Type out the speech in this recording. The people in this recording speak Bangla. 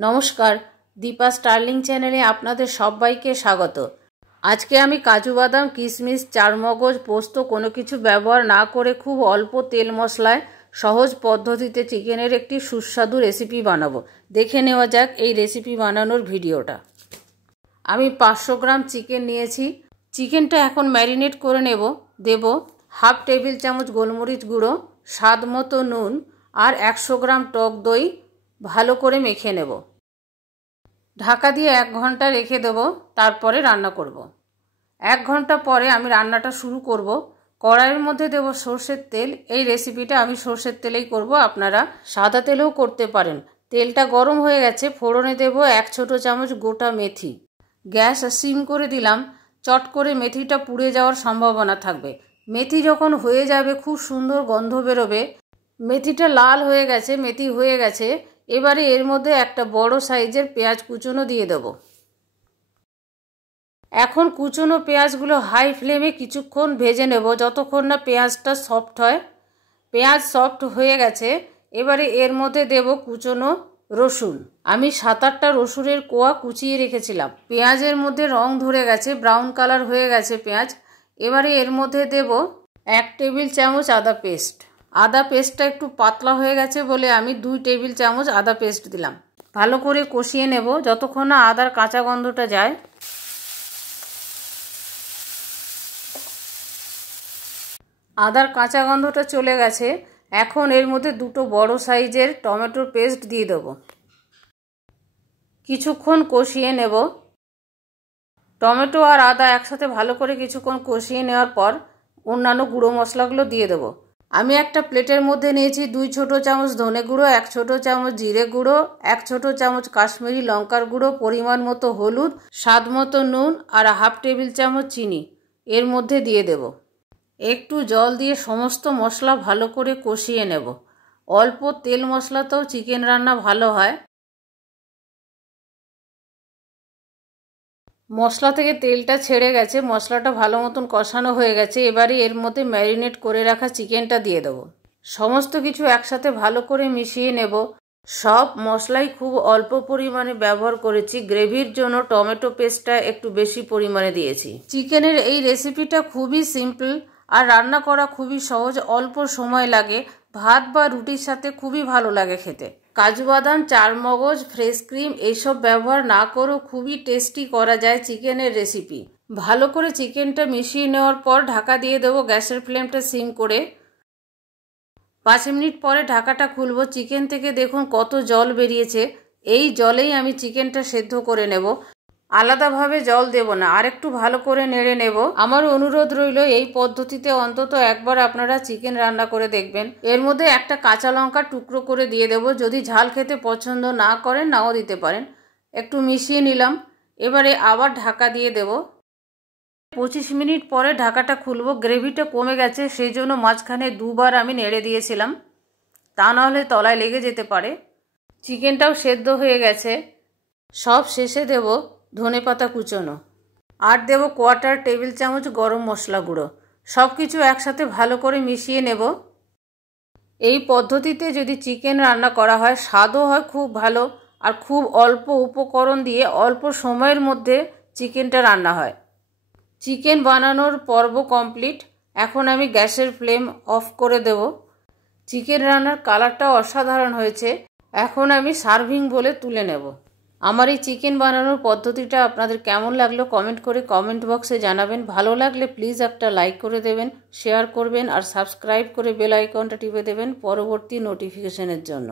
নমস্কার, দীপা স্টার্লিং চ্যানেলে আপনাদের সবাইকে স্বাগত। আজকে আমি কাজু বাদাম, কিশমিশ, চারমগজ, পোস্ত কোনো কিছু ব্যবহার না করে খুব অল্প তেল মশলায় সহজ পদ্ধতিতে চিকেনের একটি সুস্বাদু রেসিপি বানাবো। দেখে নেওয়া যাক এই রেসিপি বানানোর ভিডিওটা। আমি 500 গ্রাম চিকেন নিয়েছি। চিকেনটা এখন ম্যারিনেট করে নেব। দেব হাফ টেবিল চামচ গোলমরিচ গুঁড়ো, স্বাদ মতো নুন আর 100 গ্রাম টক দই ভালো করে মেখে নেব। ঢাকা দিয়ে 1 ঘন্টা রেখে দেব, তারপরে রান্না করব। 1 ঘন্টা পরে আমি রান্নাটা শুরু করব। কড়াইয়ের মধ্যে দেব সরষের তেল। এই রেসিপিটা আমি সরষের তেলেই করব, আপনারা সাদা তেলেও করতে পারেন। তেলটা গরম হয়ে গেছে, ফোড়নে দেব 1 ছোট চামচ গোটা মেথি। গ্যাস সিম করে দিলাম। চট করে মেথিটা পুড়ে যাওয়ার সম্ভাবনা থাকবে। মেথি যখন হয়ে যাবে খুব সুন্দর গন্ধ বেরোবে। মেথিটা লাল হয়ে গেছে, মেথি হয়ে গেছে। এবারে এর মধ্যে একটা বড় সাইজের পেঁয়াজ কুচনো দিয়ে দেব। এখন কুচনো পেঁয়াজগুলো হাই ফ্লেমে কিছুক্ষণ ভেজে নেব, যতক্ষণ না পেঁয়াজটা সফট হয়। পেঁয়াজ সফট হয়ে গেছে। এবারে এর মধ্যে দেব কুচনো রসুন। আমি 7-8টা রসুনের কোয়া কুচিয়ে রেখেছিলাম। পেঁয়াজের মধ্যে রং ধরে গেছে, ব্রাউন কালার হয়ে গেছে পেঁয়াজ। এবারে এর মধ্যে দেব 1 টেবিল চামচ আদা পেস্ট। আদা পেস্টটা একটু পাতলা হয়ে গেছে বলে আমি 2 টেবিল চামচ আদা পেস্ট দিলাম। ভালো করে কষিয়ে নেব যতক্ষণ না আদার কাঁচা গন্ধটা যায়। আদার কাঁচা গন্ধটা চলে গেছে। এখন এর মধ্যে 2টো বড় সাইজের টমেটোর পেস্ট দিয়ে দেব। কিছুক্ষণ কষিয়ে নেব। টমেটো আর আদা একসাথে ভালো করে কিছুক্ষণ কষিয়ে নেওয়ার পর অন্যান্য গুঁড়ো মশলাগুলো দিয়ে দেব। আমি একটা প্লেটের মধ্যে নিয়েছি 2 ছোট চামচ ধনে গুঁড়ো, 1 ছোট চামচ জিরে গুঁড়ো, 1 ছোট চামচ কাশ্মীরি লঙ্কার গুঁড়ো, পরিমাণ মতো হলুদ, স্বাদ মতো নুন আর হাফ টেবিল চামচ চিনি এর মধ্যে দিয়ে দেব। একটু জল দিয়ে সমস্ত মশলা ভালো করে কষিয়ে নেব। অল্প তেল মশলাতেও চিকেন রান্না ভালো হয়। মশলা থেকে তেলটা ছেড়ে গেছে, মশলাটা ভালো মতন কষানো হয়ে গেছে। এবারে এর মধ্যে ম্যারিনেট করে রাখা চিকেনটা দিয়ে দেবো। সমস্ত কিছু একসাথে ভালো করে মিশিয়ে নেব। সব মশলাই খুব অল্প পরিমাণে ব্যবহার করেছি। গ্রেভির জন্য টমেটো পেস্টটা একটু বেশি পরিমাণে দিয়েছি। চিকেনের এই রেসিপিটা খুবই সিম্পল আর রান্না করা খুবই সহজ, অল্প সময় লাগে। ভাত বা রুটির সাথে খুবই ভালো লাগে খেতে। কাজু বাদাম, চারমগজ, ফ্রেশ ক্রিম এইসব ব্যবহার না করেও খুবই টেস্টি করা যায় চিকেনের রেসিপি। ভালো করে চিকেনটা মিশিয়ে নেওয়ার পর ঢাকা দিয়ে দেবো, গ্যাসের ফ্লেমটা সিম করে। 5 মিনিট পরে ঢাকাটা খুলবো। চিকেন থেকে দেখুন কত জল বেরিয়েছে। এই জলেই আমি চিকেনটা সেদ্ধ করে নেব, আলাদাভাবে জল দেব না। আর একটু ভালো করে নেড়ে নেব। আমার অনুরোধ রইল এই পদ্ধতিতে অন্তত একবার আপনারা চিকেন রান্না করে দেখবেন। এর মধ্যে একটা কাঁচা লঙ্কা টুকরো করে দিয়ে দেব। যদি ঝাল খেতে পছন্দ না করেন নাও দিতে পারেন। একটু মিশিয়ে নিলাম। এবারে আবার ঢাকা দিয়ে দেব। 25 মিনিট পরে ঢাকাটা খুলবো। গ্রেভিটা কমে গেছে, সেই জন্য মাঝখানে 2বার আমি নেড়ে দিয়েছিলাম, তা নাহলে তলায় লেগে যেতে পারে। চিকেনটাও সেদ্ধ হয়ে গেছে। সব শেষে দেব ধনেপাতা কুচোনো আর দেব 1/4 টেবিল চামচ গরম মশলা গুঁড়ো। সব কিছু একসাথে ভালো করে মিশিয়ে নেব। এই পদ্ধতিতে যদি চিকেন রান্না করা হয় স্বাদও হয় খুব ভালো, আর খুব অল্প উপকরণ দিয়ে অল্প সময়ের মধ্যে চিকেনটা রান্না হয়। চিকেন বানানোর পর্ব কমপ্লিট। এখন আমি গ্যাসের ফ্লেম অফ করে দেব। চিকেন রান্নার কালারটা অসাধারণ হয়েছে। এখন আমি সার্ভিং বলে তুলে নেব। আমার এই চিকেন বানানোর পদ্ধতিটা আপনাদের কেমন লাগলো কমেন্ট করে কমেন্ট বক্সে জানাবেন। ভালো লাগলে প্লিজ একটা লাইক করে দেবেন, শেয়ার করবেন আর সাবস্ক্রাইব করে বেল আইকনটা টিপে দেবেন পরবর্তী নোটিফিকেশনের জন্য।